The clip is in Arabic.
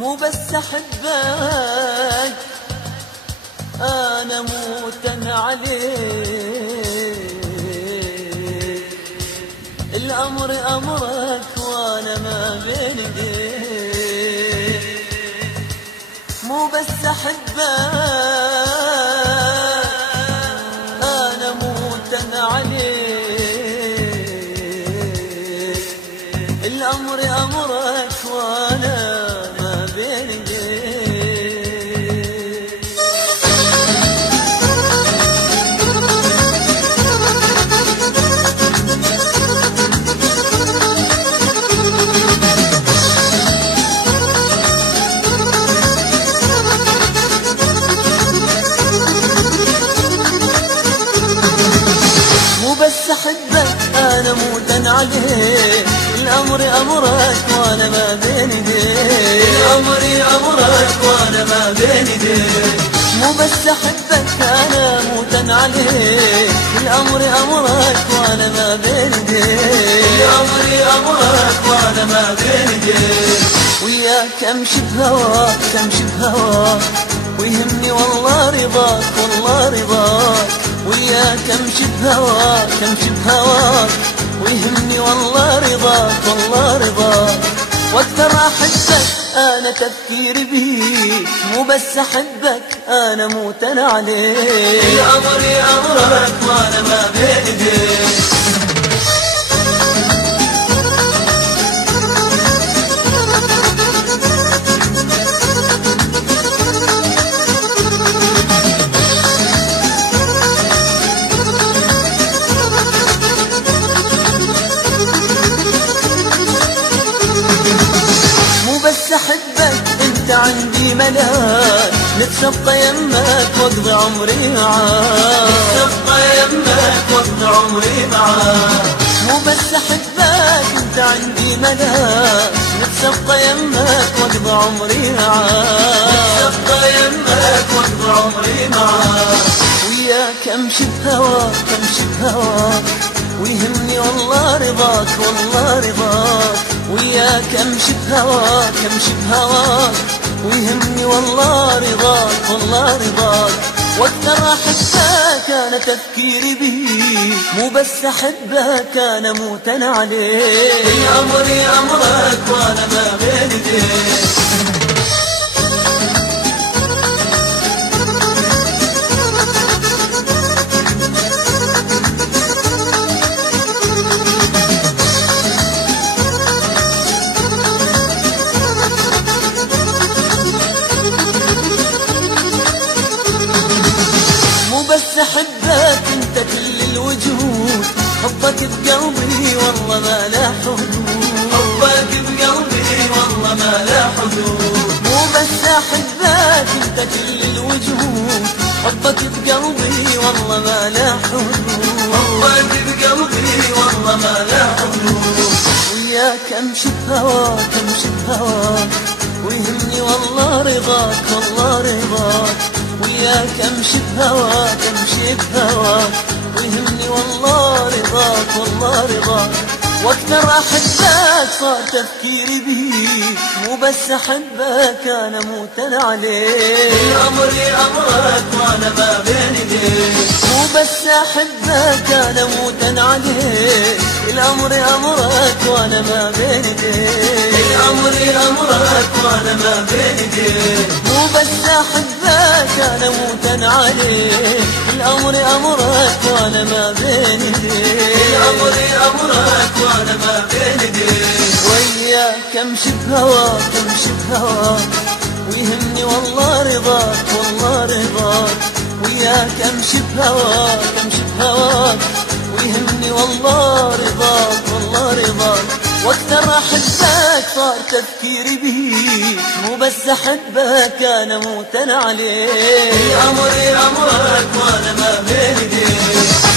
مو بس أحبك أنا موتن عليك، الأمر أمرك وأنا ما بين ايديك. مو بس أحبك أنا موتن عليك، الأمر أمرك وأنا ما بين ايديك. بس أحبك أنا موتن عليك، الأمر أمرك وأنا ما بين ايديك، الأمر أمرك وأنا ما بين ايديك. مو بس أحبك أنا موتن عليك، الأمر أمرك وأنا ما بين ايديك، الأمر أمرك وأنا ما بين ايديك. وياك أمشي بهواك أمشي بهواك، ويهمني والله رضاك والله رضاك. وياك أمشي بهواك أمشي بهواك، ويهمني والله رضاك والله رضاك. واكثر أحبك أنا تفكيري بيك، مو بس أحبك أنا موتن عليك، الأمر أمرك وأنا ما بين ايديك. أحبك أنت عندي ملاك، نتسبق يمك واقضي عمري معاك، نتسبق يمك واقضي عمري معاك. مو بس أحبك أنت عندي ملاك، نتسبق يمك واقضي عمري معاك، نتسبق يمك واقضي عمري معاك. وياك أمشي بهواك أمشي بهواك، ويهمني والله رضاك والله رضاك. وياك أمشي بهواك أمشي بهواك، ويهمني والله رضاك والله رضاك. واكثر أحبك أنا تفكيري بيك، مو بس أحبك أنا موتن عليك، الأمر أمرك وأنا ما بين ايديك. بس أحبك أنت كل الوجود، حبك بقلبي والله ما له حدود، حبك بقلبي والله ما له حدود. مو بس أحبك أنت كل الوجود، حبك بقلبي والله ما له حدود، حبك بقلبي والله ما له حدود. وياك أمشي بهواك أمشي بهواك، ويهمني والله رضاك والله رضاك. وياك أمشي بهواك أمشي بهواك، ويهمني والله رضاك والله رضاك. واكثر أحبك صار تفكيري بيك، مو بس أحبك أنا موتن عليك، الأمر أمرك وأنا ما بين ايديك. مو بس أحبك أنا موتن عليك، الأمر أمرك وأنا ما بين ايديك، الأمر أمرك وأنا ما بين ايديك. مو بس أحبك أنا موتن عليك، الأمر أمرك وأنا ما بين ايديك، الأمر أمرك وأنا ما بين ايديك. وياك أمشي بهواك أمشي بهواك، ويهمني والله رضاك والله رضاك. وياك أمشي بهواك أمشي بهواك، ويهمني والله رضاك والله رضاك. واكثر أحبك صار تفكيري بيك، مو بس أحبك أنا موتن عليك، الأمر أمرك وأنا ما بين ايديك.